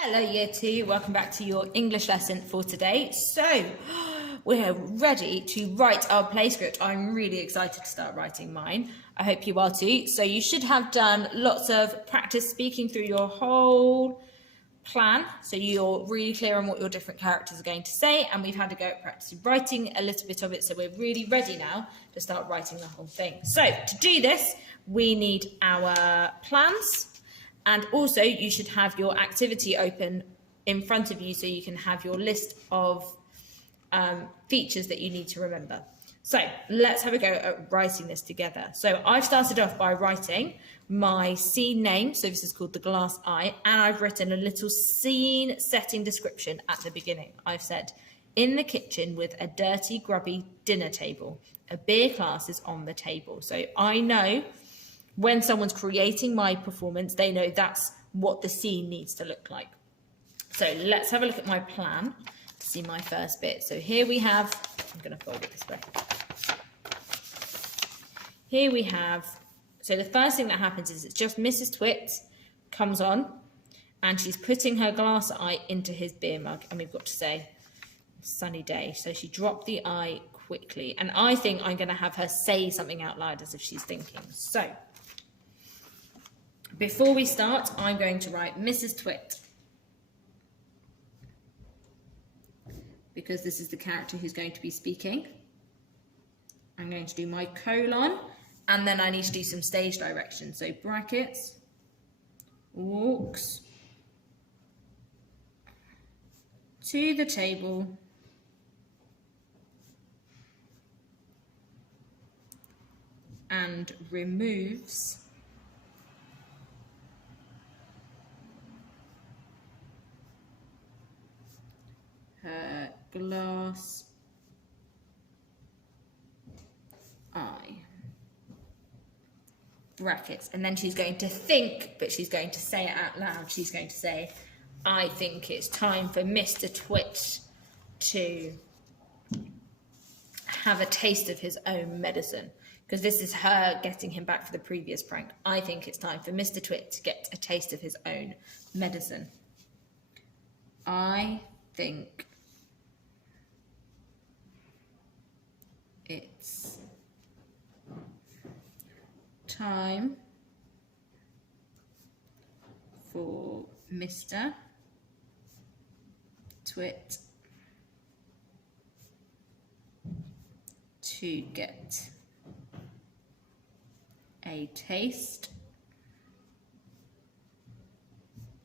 Hello Year 2, welcome back to your English lesson for today. So, we're ready to write our Playscript. I'm really excited to start writing mine. I hope you are too. So you should have done lots of practice speaking through your whole plan. So you're really clear on what your different characters are going to say, and we've had to go at practicing writing a little bit of it. So we're really ready now to start writing the whole thing. So to do this, we need our plans. And also, you should have your activity open in front of you so you can have your list of features that you need to remember. So let's have a go at writing this together. So I've started off by writing my scene name. So this is called The Glass Eye. And I've written a little scene setting description at the beginning. I've said, in the kitchen with a dirty, grubby dinner table, a beer glass is on the table. So I know when someone's creating my performance, they know that's what the scene needs to look like. So let's have a look at my plan to see my first bit. So here we have, I'm going to fold it this way. Here we have, so the first thing that happens is it's just Mrs. Twit comes on and she's putting her glass eye into his beer mug. And we've got to say, sunny day. So she dropped the eye quickly. And I think I'm going to have her say something out loud as if she's thinking. So before we start, I'm going to write Mrs. Twit, because this is the character who's going to be speaking. I'm going to do my colon, and then I need to do some stage direction. So brackets, walks to the table and removes her glass eye. Brackets. And then she's going to think, but she's going to say it out loud. She's going to say, I think it's time for Mr. Twit to have a taste of his own medicine. Because this is her getting him back for the previous prank. I think it's time for Mr. Twit to get a taste of his own medicine. I think it's time for Mr. Twit to get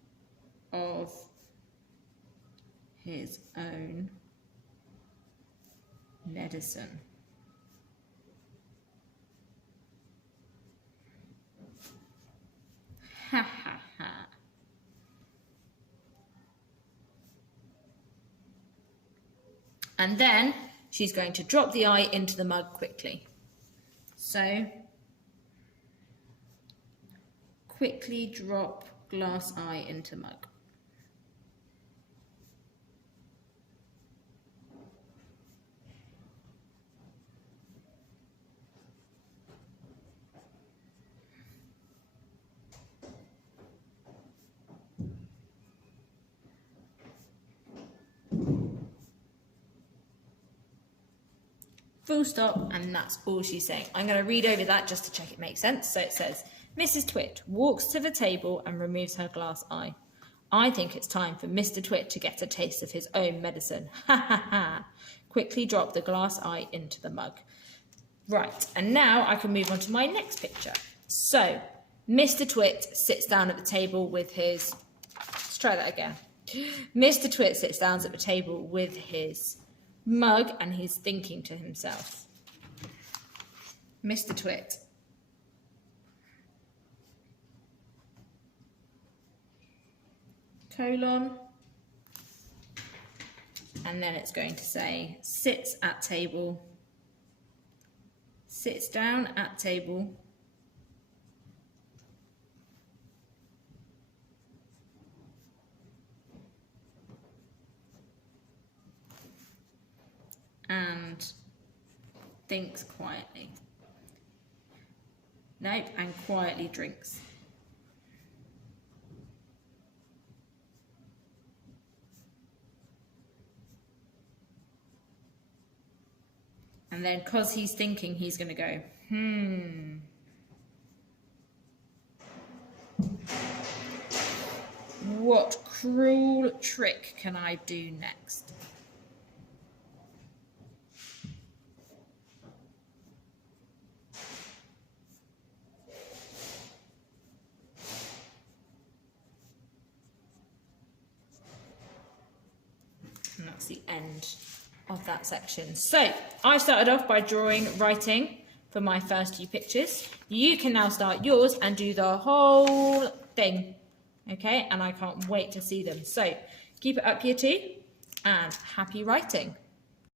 a taste of his own medicine. Ha ha ha. And then she's going to drop the eye into the mug quickly. So, quickly drop glass eye into mug. Full stop, and that's all she's saying. I'm going to read over that just to check it makes sense. So it says, Mrs. Twit walks to the table and removes her glass eye. I think it's time for Mr. Twit to get a taste of his own medicine. Ha ha ha. Quickly drop the glass eye into the mug. Right, and now I can move on to my next picture. So, Mr. Twit sits down at the table with his... Let's try that again. Mr. Twit sits down at the table with his mug and he's thinking to himself. Mr. Twit. Colon. And then it's going to say, sits at table, sits down at table, and thinks quietly. Nope, and quietly drinks. And then because he's thinking, he's going to go, what cruel trick can I do next? And that's the end of that section. So I started off by writing for my first few pictures. You can now start yours and do the whole thing. Okay, and I can't wait to see them. So keep it up, year 2, and happy writing.